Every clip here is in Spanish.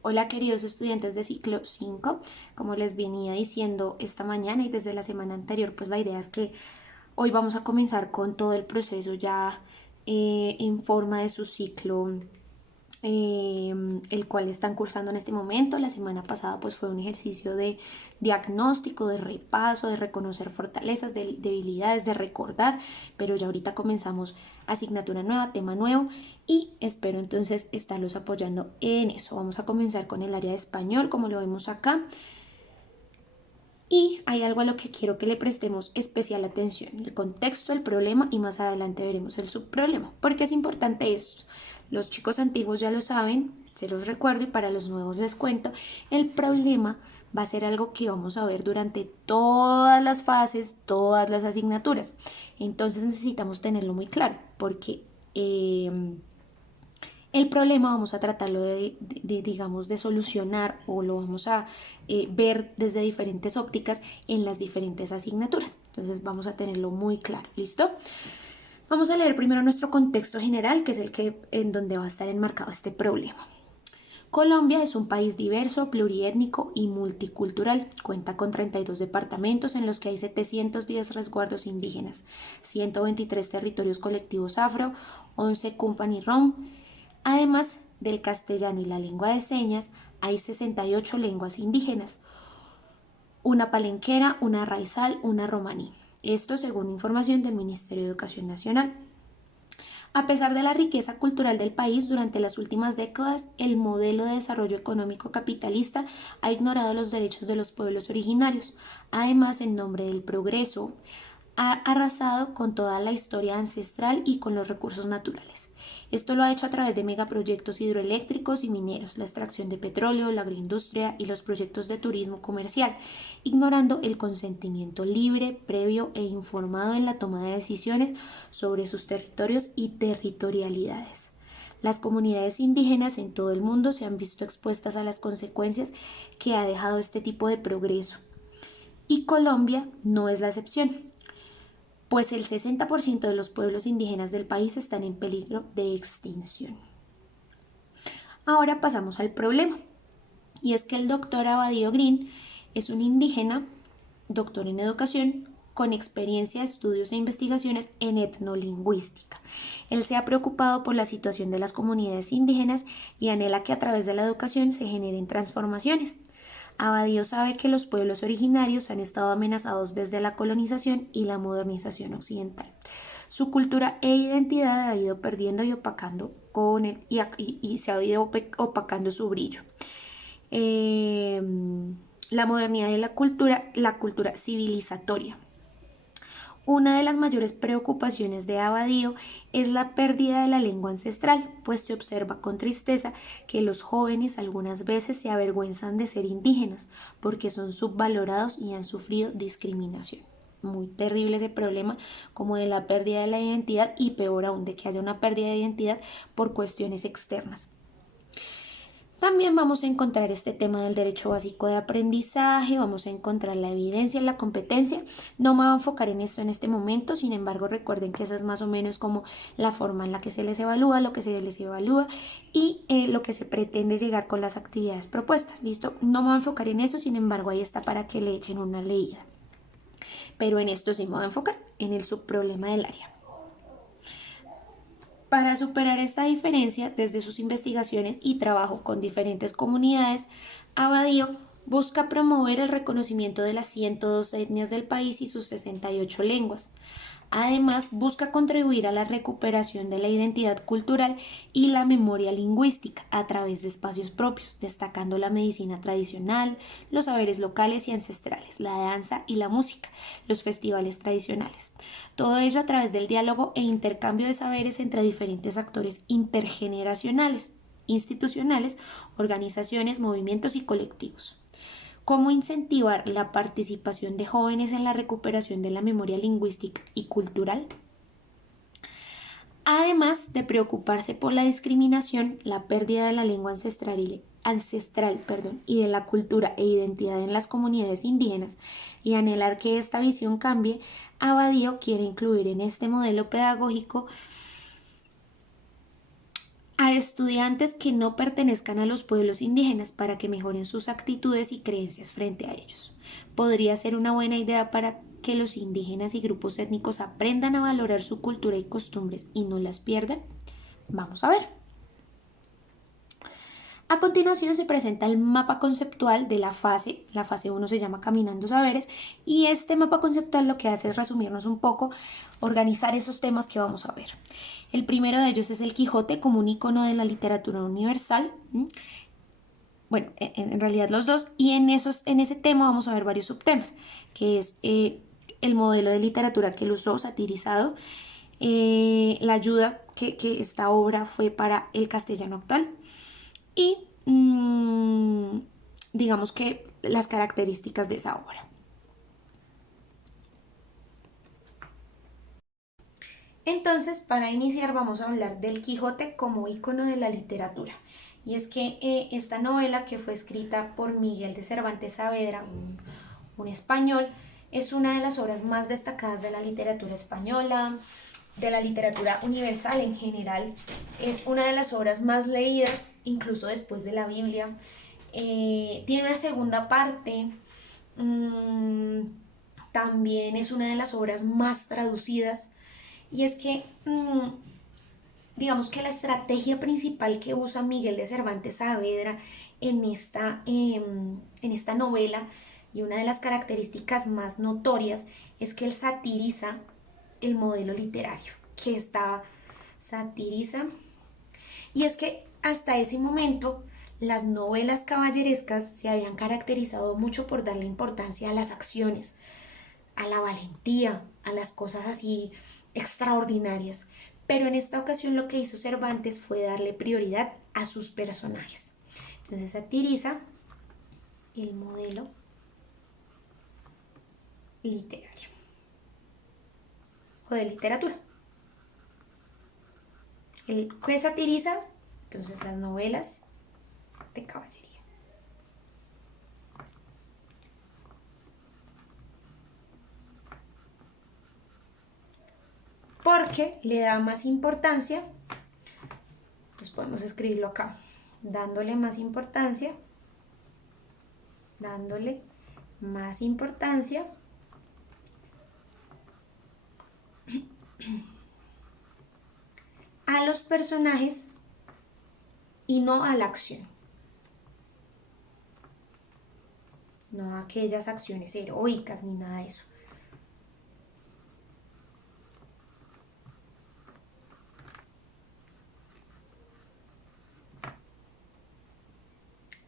Hola queridos estudiantes de ciclo 5, como les venía diciendo esta mañana y desde la semana anterior, pues la idea es que hoy vamos a comenzar con todo el proceso ya en forma de su ciclo, eh, el cual están cursando en este momento. La semana pasada pues fue un ejercicio de diagnóstico, de repaso, de reconocer fortalezas, de debilidades, de recordar, pero ya ahorita comenzamos asignatura nueva, tema nuevo y espero entonces estarlos apoyando en eso. Vamos a comenzar con el área de español, como lo vemos acá. Y hay algo a lo que quiero que le prestemos especial atención, el contexto, el problema y más adelante veremos el subproblema. ¿Por qué es importante esto? Los chicos antiguos ya lo saben, se los recuerdo y para los nuevos les cuento, el problema va a ser algo que vamos a ver durante todas las fases, todas las asignaturas. Entonces necesitamos tenerlo muy claro porque el problema vamos a tratarlo digamos, de solucionar o lo vamos a ver desde diferentes ópticas en las diferentes asignaturas. Entonces vamos a tenerlo muy claro, ¿listo? Vamos a leer primero nuestro contexto general, que es el que en donde va a estar enmarcado este problema. Colombia es un país diverso, pluriétnico y multicultural. Cuenta con 32 departamentos en los que hay 710 resguardos indígenas, 123 territorios colectivos afro, 11 company rom. Además del castellano y la lengua de señas, hay 68 lenguas indígenas, una palenquera, una raizal, una romaní. Esto según información del Ministerio de Educación Nacional. A pesar de la riqueza cultural del país, durante las últimas décadas, el modelo de desarrollo económico capitalista ha ignorado los derechos de los pueblos originarios. Además, en nombre del progreso, ha arrasado con toda la historia ancestral y con los recursos naturales. Esto lo ha hecho a través de megaproyectos hidroeléctricos y mineros, la extracción de petróleo, la agroindustria y los proyectos de turismo comercial, ignorando el consentimiento libre, previo e informado en la toma de decisiones sobre sus territorios y territorialidades. Las comunidades indígenas en todo el mundo se han visto expuestas a las consecuencias que ha dejado este tipo de progreso. Y Colombia no es la excepción, pues el 60% de los pueblos indígenas del país están en peligro de extinción. Ahora pasamos al problema, y es que el doctor Abadío Green es un indígena, doctor en educación, con experiencia de estudios e investigaciones en etnolingüística. Él se ha preocupado por la situación de las comunidades indígenas y anhela que a través de la educación se generen transformaciones. Abadío sabe que los pueblos originarios han estado amenazados desde la colonización y la modernización occidental. Su cultura e identidad ha ido perdiendo y opacando con él y se ha ido opacando su brillo. Eh, la modernidad y la cultura civilizatoria. Una de las mayores preocupaciones de Abadío es la pérdida de la lengua ancestral, pues se observa con tristeza que los jóvenes algunas veces se avergüenzan de ser indígenas porque son subvalorados y han sufrido discriminación. Muy terrible ese problema como de la pérdida de la identidad y peor aún de que haya una pérdida de identidad por cuestiones externas. También vamos a encontrar este tema del derecho básico de aprendizaje, vamos a encontrar la evidencia, la competencia. No me voy a enfocar en esto en este momento, sin embargo recuerden que esa es más o menos como la forma en la que se les evalúa, lo que se les evalúa y lo que se pretende llegar con las actividades propuestas. ¿Listo? No me voy a enfocar en eso, sin embargo ahí está para que le echen una leída. Pero en esto sí me voy a enfocar, en el subproblema del área. Para superar esta diferencia, desde sus investigaciones y trabajo con diferentes comunidades, Abadío busca promover el reconocimiento de las 102 etnias del país y sus 68 lenguas. Además, busca contribuir a la recuperación de la identidad cultural y la memoria lingüística a través de espacios propios, destacando la medicina tradicional, los saberes locales y ancestrales, la danza y la música, los festivales tradicionales. Todo ello a través del diálogo e intercambio de saberes entre diferentes actores intergeneracionales, institucionales, organizaciones, movimientos y colectivos. ¿Cómo incentivar la participación de jóvenes en la recuperación de la memoria lingüística y cultural? Además de preocuparse por la discriminación, la pérdida de la lengua ancestral, y de la cultura e identidad en las comunidades indígenas y anhelar que esta visión cambie, Abadío quiere incluir en este modelo pedagógico a estudiantes que no pertenezcan a los pueblos indígenas para que mejoren sus actitudes y creencias frente a ellos. Podría ser una buena idea para que los indígenas y grupos étnicos aprendan a valorar su cultura y costumbres y no las pierdan. Vamos a ver. A continuación se presenta el mapa conceptual de la fase 1 se llama Caminando Saberes, y este mapa conceptual lo que hace es resumirnos un poco, organizar esos temas que vamos a ver. El primero de ellos es el Quijote como un icono de la literatura universal. Bueno, en realidad los dos, y en ese tema vamos a ver varios subtemas, que es el modelo de literatura que él usó, satirizado, la ayuda que esta obra fue para el castellano actual, y digamos que las características de esa obra. Entonces, para iniciar vamos a hablar del Quijote como ícono de la literatura. Y es que esta novela, que fue escrita por Miguel de Cervantes Saavedra, un español, es una de las obras más destacadas de la literatura española, de la literatura universal en general. Es una de las obras más leídas, incluso después de la Biblia. Tiene una segunda parte. También es una de las obras más traducidas. Y es que, digamos que la estrategia principal que usa Miguel de Cervantes Saavedra en esta novela, y una de las características más notorias, es que él satiriza el modelo literario que estaba, satiriza, y es que hasta ese momento las novelas caballerescas se habían caracterizado mucho por darle importancia a las acciones, a la valentía, a las cosas así extraordinarias. Pero en esta ocasión lo que hizo Cervantes fue darle prioridad a sus personajes. Entonces satiriza el modelo literario o de literatura. El que satiriza entonces las novelas de caballería. Porque le da más importancia, entonces podemos escribirlo acá, dándole más importancia a los personajes y no a la acción, no a aquellas acciones heroicas ni nada de eso.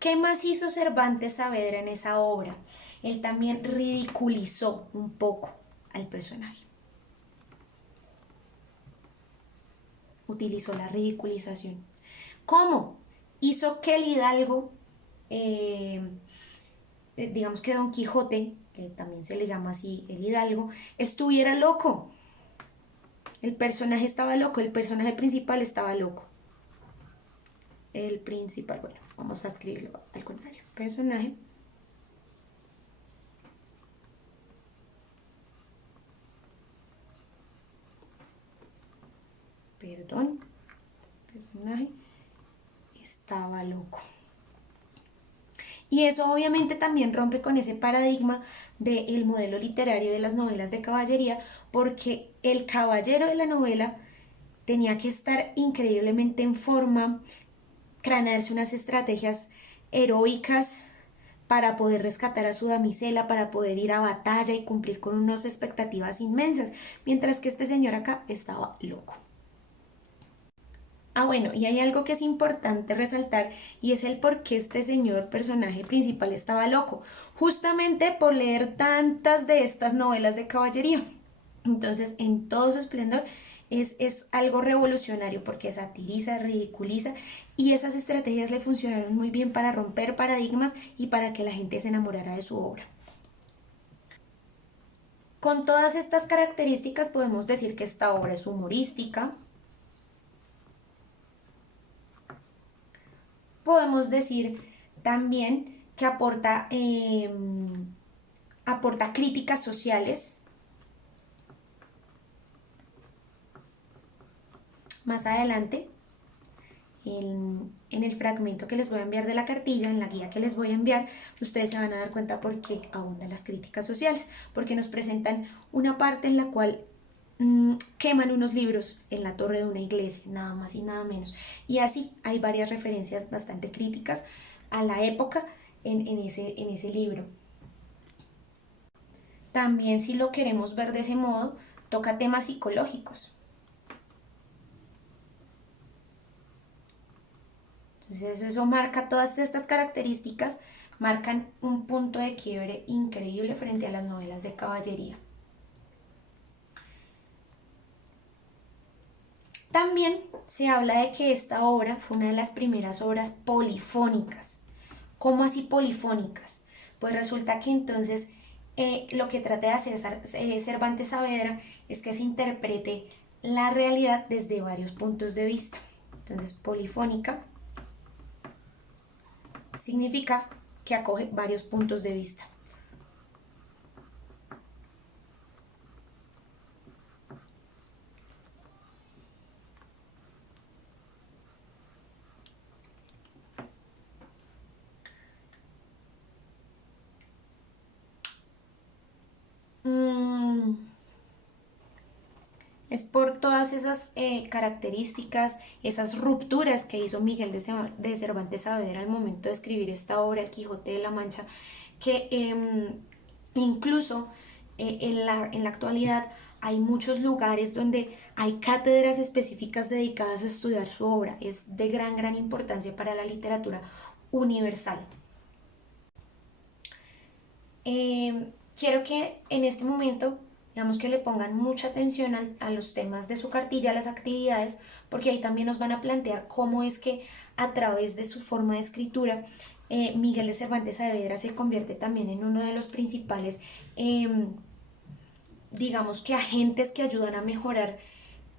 ¿Qué más hizo Cervantes Saavedra en esa obra? Él también ridiculizó un poco al personaje. Utilizó la ridiculización. ¿Cómo? Hizo que el hidalgo, digamos que Don Quijote, que también se le llama así el hidalgo, estuviera loco. El personaje estaba loco, el personaje principal estaba loco. El principal, bueno, vamos a escribirlo al contrario. Personaje personaje estaba loco. Y eso obviamente también rompe con ese paradigma del modelo literario de las novelas de caballería, porque el caballero de la novela tenía que estar increíblemente en forma, cranearse unas estrategias heroicas para poder rescatar a su damisela, para poder ir a batalla y cumplir con unas expectativas inmensas, mientras que este señor acá estaba loco. Ah, bueno, y hay algo que es importante resaltar, y es el por qué este señor personaje principal estaba loco, justamente por leer tantas de estas novelas de caballería. Entonces, en todo su esplendor, es algo revolucionario porque satiriza, ridiculiza, y esas estrategias le funcionaron muy bien para romper paradigmas y para que la gente se enamorara de su obra. Con todas estas características podemos decir que esta obra es humorística. Podemos decir también que aporta críticas sociales. Más adelante. en el fragmento que les voy a enviar de la cartilla, en la guía que les voy a enviar, ustedes se van a dar cuenta por qué abundan las críticas sociales, porque nos presentan una parte en la cual queman unos libros en la torre de una iglesia, nada más y nada menos. Y así hay varias referencias bastante críticas a la época en ese libro. También, si lo queremos ver de ese modo, toca temas psicológicos. Entonces eso marca, todas estas características marcan un punto de quiebre increíble frente a las novelas de caballería. También se habla de que esta obra fue una de las primeras obras polifónicas. ¿Cómo así polifónicas? Pues resulta que entonces lo que trata de hacer Cervantes Saavedra es que se interprete la realidad desde varios puntos de vista. Entonces, polifónica significa que acoge varios puntos de vista. Es por todas esas características, esas rupturas que hizo Miguel de Cervantes Saavedra al momento de escribir esta obra, El Quijote de la Mancha, que incluso en la actualidad hay muchos lugares donde hay cátedras específicas dedicadas a estudiar su obra. Es de gran importancia para la literatura universal. Quiero que en este momento, digamos, que le pongan mucha atención a los temas de su cartilla, a las actividades, porque ahí también nos van a plantear cómo es que a través de su forma de escritura, Miguel de Cervantes Saavedra se convierte también en uno de los principales, digamos, que agentes que ayudan a mejorar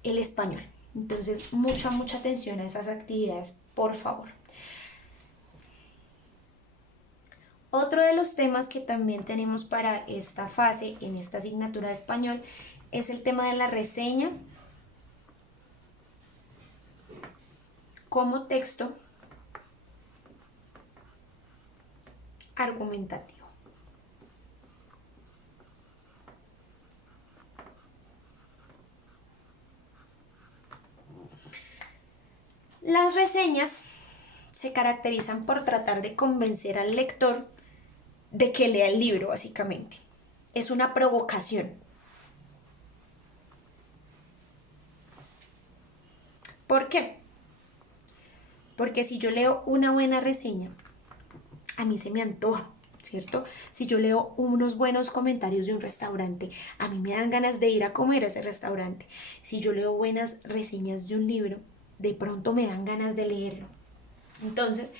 el español. Entonces, mucha atención a esas actividades, por favor. Otro de los temas que también tenemos para esta fase, en esta asignatura de español, es el tema de la reseña como texto argumentativo. Las reseñas se caracterizan por tratar de convencer al lector de que lea el libro, básicamente. Es una provocación. ¿Por qué? Porque si yo leo una buena reseña, a mí se me antoja, ¿cierto? Si yo leo unos buenos comentarios de un restaurante, a mí me dan ganas de ir a comer a ese restaurante. Si yo leo buenas reseñas de un libro, de pronto me dan ganas de leerlo. Entonces,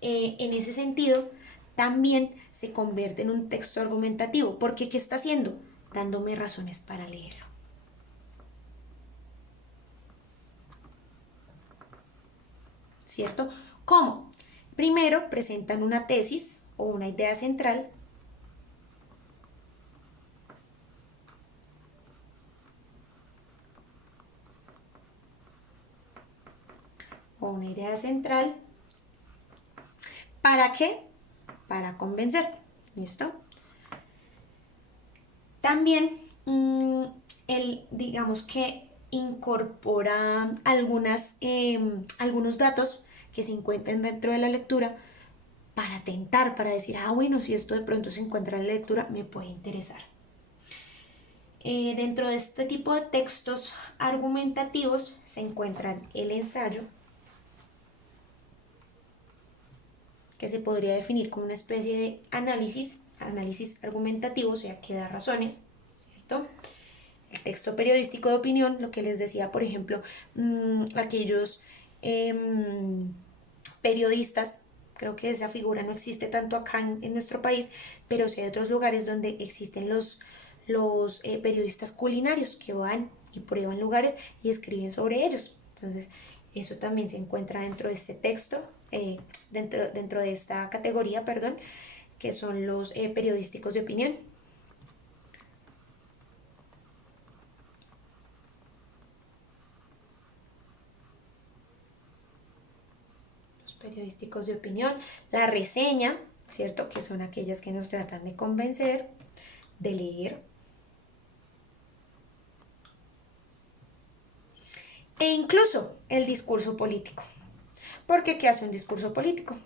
en ese sentido, también se convierte en un texto argumentativo, porque ¿qué está haciendo? Dándome razones para leerlo. ¿Cierto? ¿Cómo? Primero presentan una tesis o una idea central. O una idea central. ¿Para qué? Para convencer. ¿Listo? También digamos que incorpora algunos datos que se encuentren dentro de la lectura para tentar, para decir, bueno, si esto de pronto se encuentra en la lectura, me puede interesar. Dentro de este tipo de textos argumentativos se encuentran el ensayo, que se podría definir como una especie de análisis argumentativo, o sea, que da razones, ¿cierto? El texto periodístico de opinión, lo que les decía, por ejemplo, aquellos periodistas, creo que esa figura no existe tanto acá en nuestro país, pero sí hay otros lugares donde existen los periodistas culinarios que van y prueban lugares y escriben sobre ellos. Entonces, eso también se encuentra dentro de este texto, dentro de esta categoría, perdón, que son los periodísticos de opinión. periodísticos de opinión, la reseña, ¿cierto? Que son aquellas que nos tratan de convencer, de leer. E incluso el discurso político. Porque ¿qué hace un discurso político?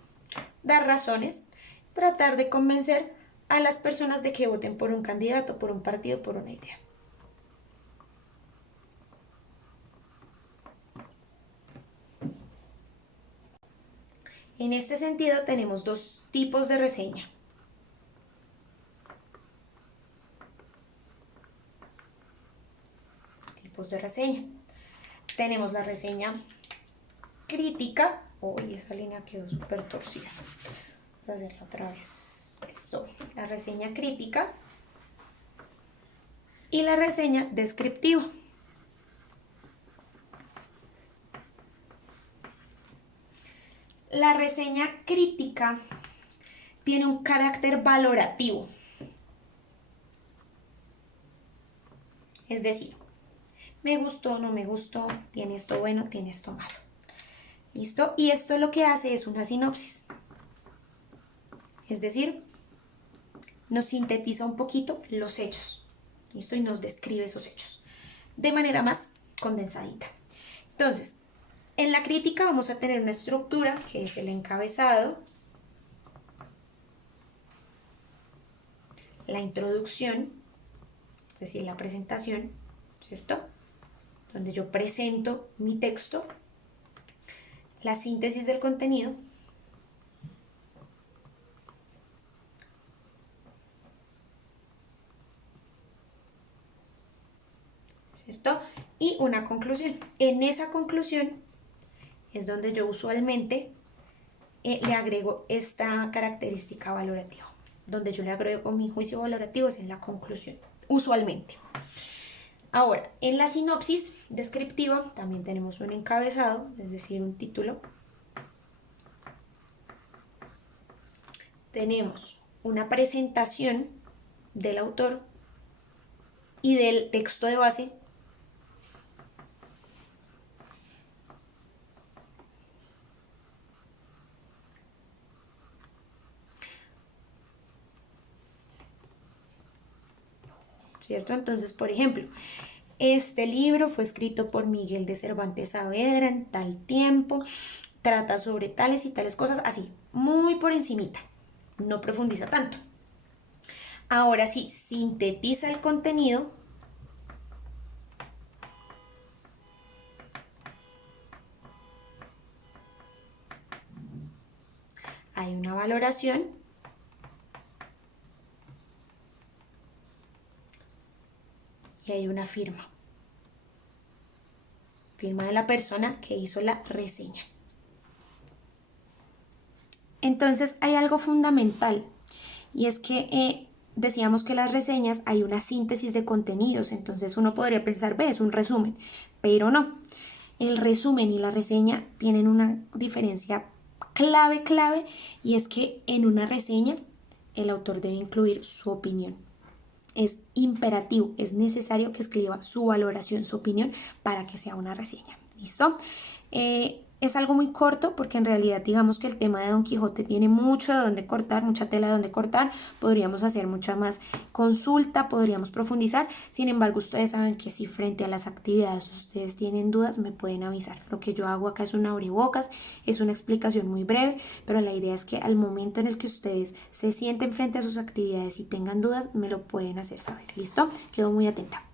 Dar razones, tratar de convencer a las personas de que voten por un candidato, por un partido, por una idea. En este sentido tenemos dos tipos de reseña. Tipos de reseña. Tenemos la reseña crítica. Uy, esa línea quedó súper torcida. Vamos a hacerla otra vez. Eso, la reseña crítica y la reseña descriptiva. La reseña crítica tiene un carácter valorativo. Es decir, me gustó, no me gustó, tiene esto bueno, tiene esto malo. ¿Listo? Y esto lo que hace es una sinopsis. Es decir, nos sintetiza un poquito los hechos. ¿Listo? Y nos describe esos hechos de manera más condensadita. Entonces, en la crítica vamos a tener una estructura que es el encabezado, la introducción, es decir, la presentación, ¿cierto? Donde yo presento mi texto, la síntesis del contenido, ¿cierto? Y una conclusión. En esa conclusión es donde yo usualmente le agrego esta característica valorativa. Donde yo le agrego mi juicio valorativo es en la conclusión, usualmente. Ahora, en la sinopsis descriptiva también tenemos un encabezado, es decir, un título. Tenemos una presentación del autor y del texto de base. ¿Cierto? Entonces, por ejemplo, este libro fue escrito por Miguel de Cervantes Saavedra en tal tiempo, trata sobre tales y tales cosas, así, muy por encimita, no profundiza tanto. Ahora sí, sintetiza el contenido hay una valoración y hay una firma. Firma de la persona que hizo la reseña. Entonces hay algo fundamental y es que decíamos que las reseñas hay una síntesis de contenidos, entonces uno podría pensar, ve, es un resumen, pero no. El resumen y la reseña tienen una diferencia clave y es que en una reseña el autor debe incluir su opinión. Es imperativo, es necesario que escriba su valoración, su opinión para que sea una reseña. ¿Listo? Es algo muy corto porque en realidad digamos que el tema de Don Quijote tiene mucho de dónde cortar, mucha tela de dónde cortar. Podríamos hacer mucha más consulta, podríamos profundizar. Sin embargo, ustedes saben que si frente a las actividades ustedes tienen dudas, me pueden avisar. Lo que yo hago acá es un abrebocas, es una explicación muy breve, pero la idea es que al momento en el que ustedes se sienten frente a sus actividades y tengan dudas, me lo pueden hacer saber. ¿Listo? Quedo muy atenta.